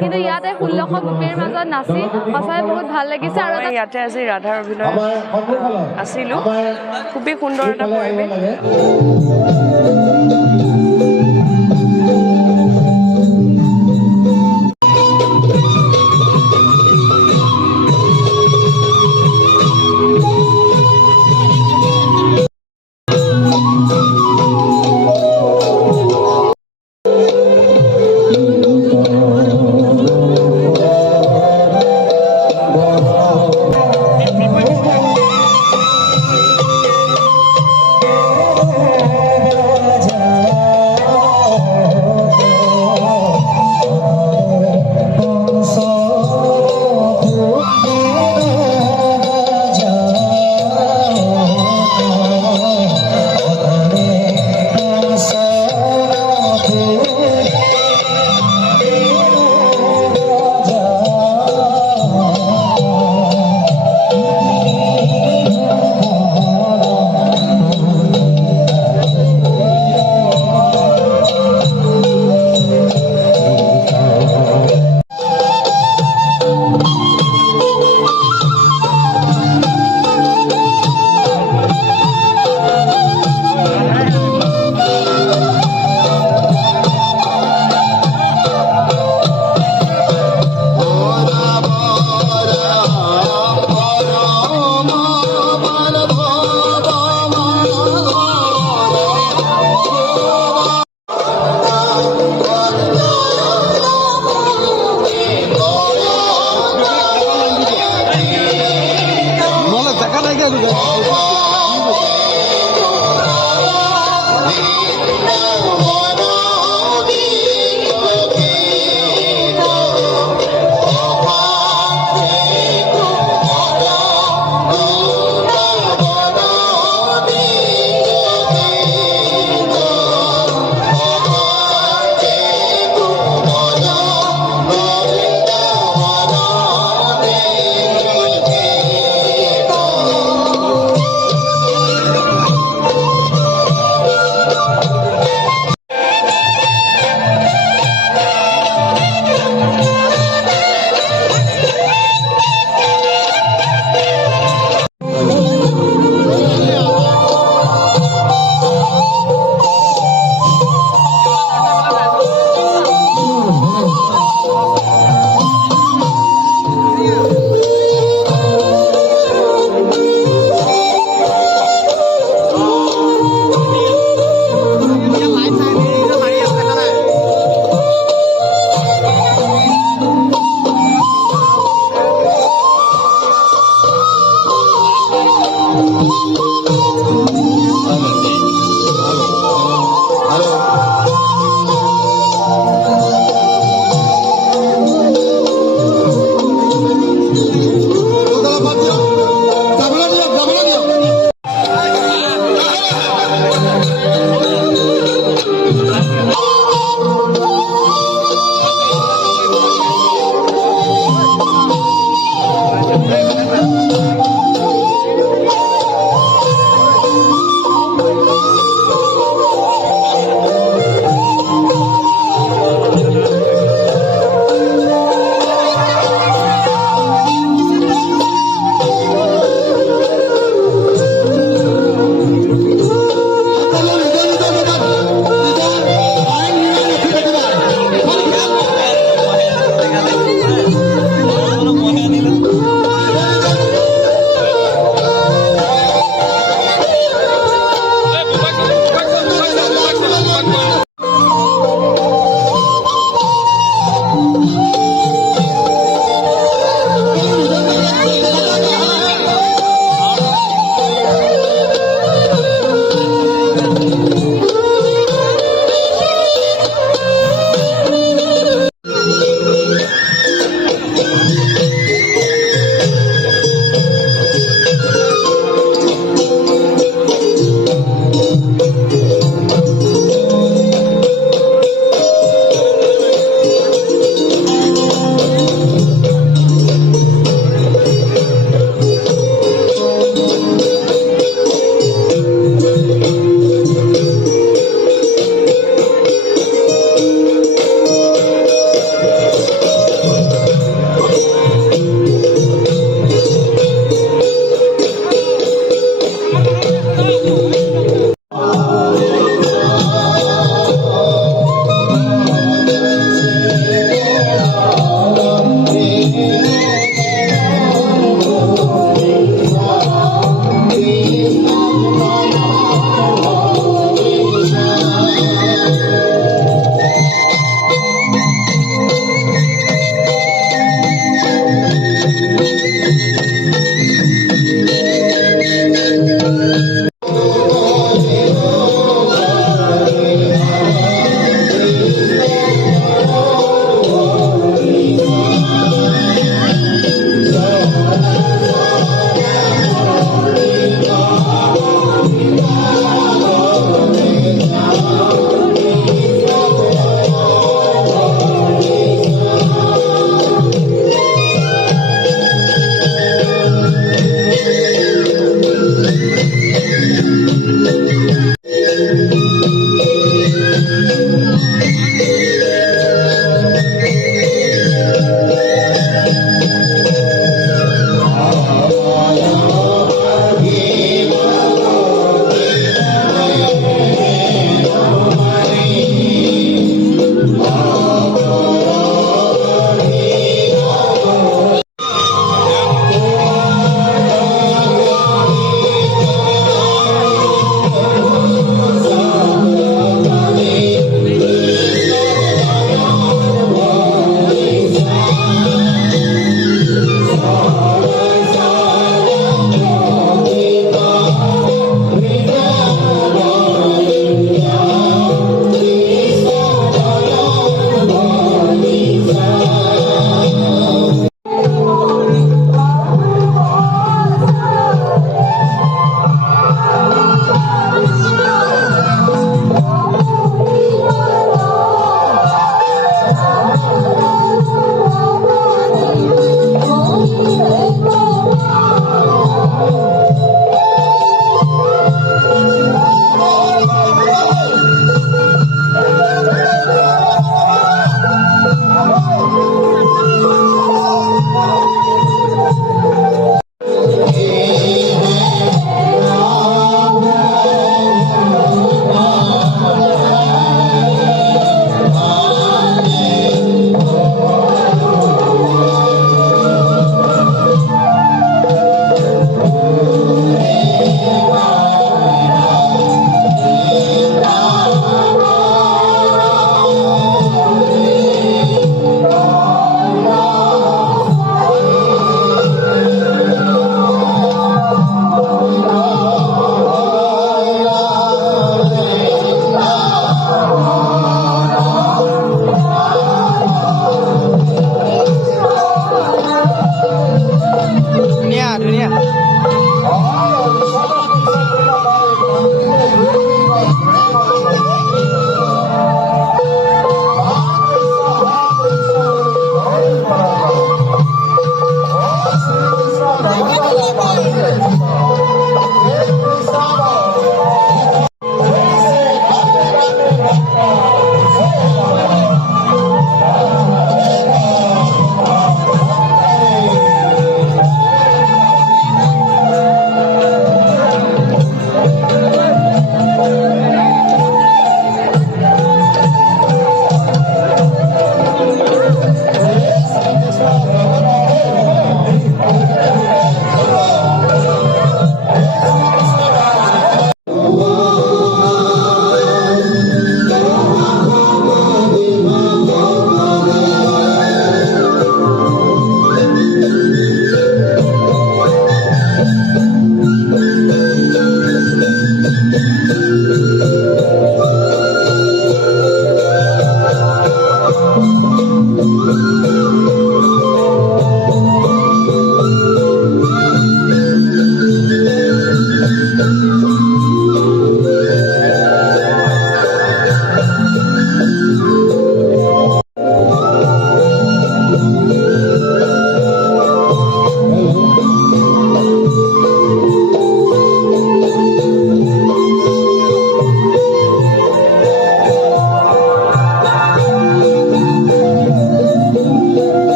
কিন্তু ইয়াতে 1600 গোপীৰ মাজত নাচি সঁচাই বহুত ভাল লাগিছে আৰু ইয়াতে আজি ৰাধাৰ অভিনয় আছিলোঁ খুবেই সুন্দৰ এটা পৰিৱেশ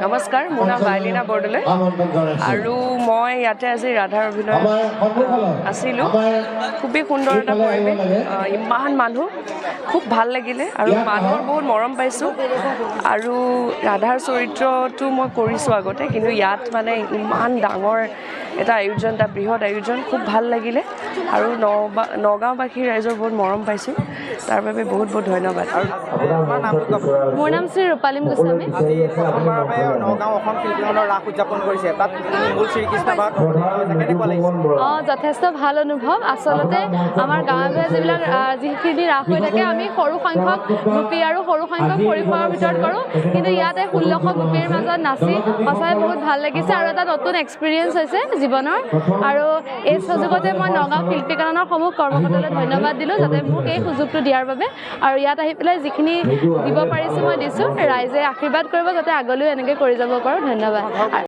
নমস্কাৰ, মোৰ নাম বাইলিনা বৰদলৈ আৰু মই ইয়াতে আজি ৰাধাৰ অভিনয় আছিলোঁ। খুবেই সুন্দৰ এটা পৰিৱেশ, ইমান মানুহ, খুব ভাল লাগিলে আৰু মানুহৰ বহুত মৰম পাইছোঁ। আৰু ৰাধাৰ চৰিত্ৰটো মই কৰিছোঁ আগতে, কিন্তু ইয়াত মানে ইমান ডাঙৰ এটা আয়োজন, এটা বৃহৎ আয়োজন, খুব ভাল লাগিলে আৰু নগাঁওবাসীৰ ৰাইজৰ বহুত মৰম পাইছোঁ। তাৰ বাবে বহুত বহুত ধন্যবাদ। মোৰ নাম শ্ৰী ৰূপালীম গোস্বামী। যথেষ্ট ভাল অনুভৱ। আচলতে আমাৰ গাঁৱে যিবিলাক যিখিনি ৰাস হৈ থাকে, আমি সৰু সংখ্যক গোপী আৰু সৰু সংখ্যক পৰিসৰৰ ভিতৰত কৰোঁ, কিন্তু ইয়াতে 1600 গোপীৰ মাজত নাচি সঁচাই বহুত ভাল লাগিছে আৰু এটা নতুন এক্সপিৰিয়েঞ্চ হৈছে জীৱনৰ। আৰু এই সুযোগতে মই নগাঁও শিল্পীকৰণৰ সমূহ কৰ্মকৰ্তালৈ ধন্যবাদ দিলোঁ, যাতে মোক এই সুযোগটো দিয়াৰ বাবে। আৰু ইয়াত আহি পেলাই যিখিনি দিব পাৰিছোঁ মই দিছোঁ, ৰাইজে আশীৰ্বাদ কৰিব যাতে আগলৈও এনেকৈ কৰি যাব পাৰোঁ। ধন্যবাদ।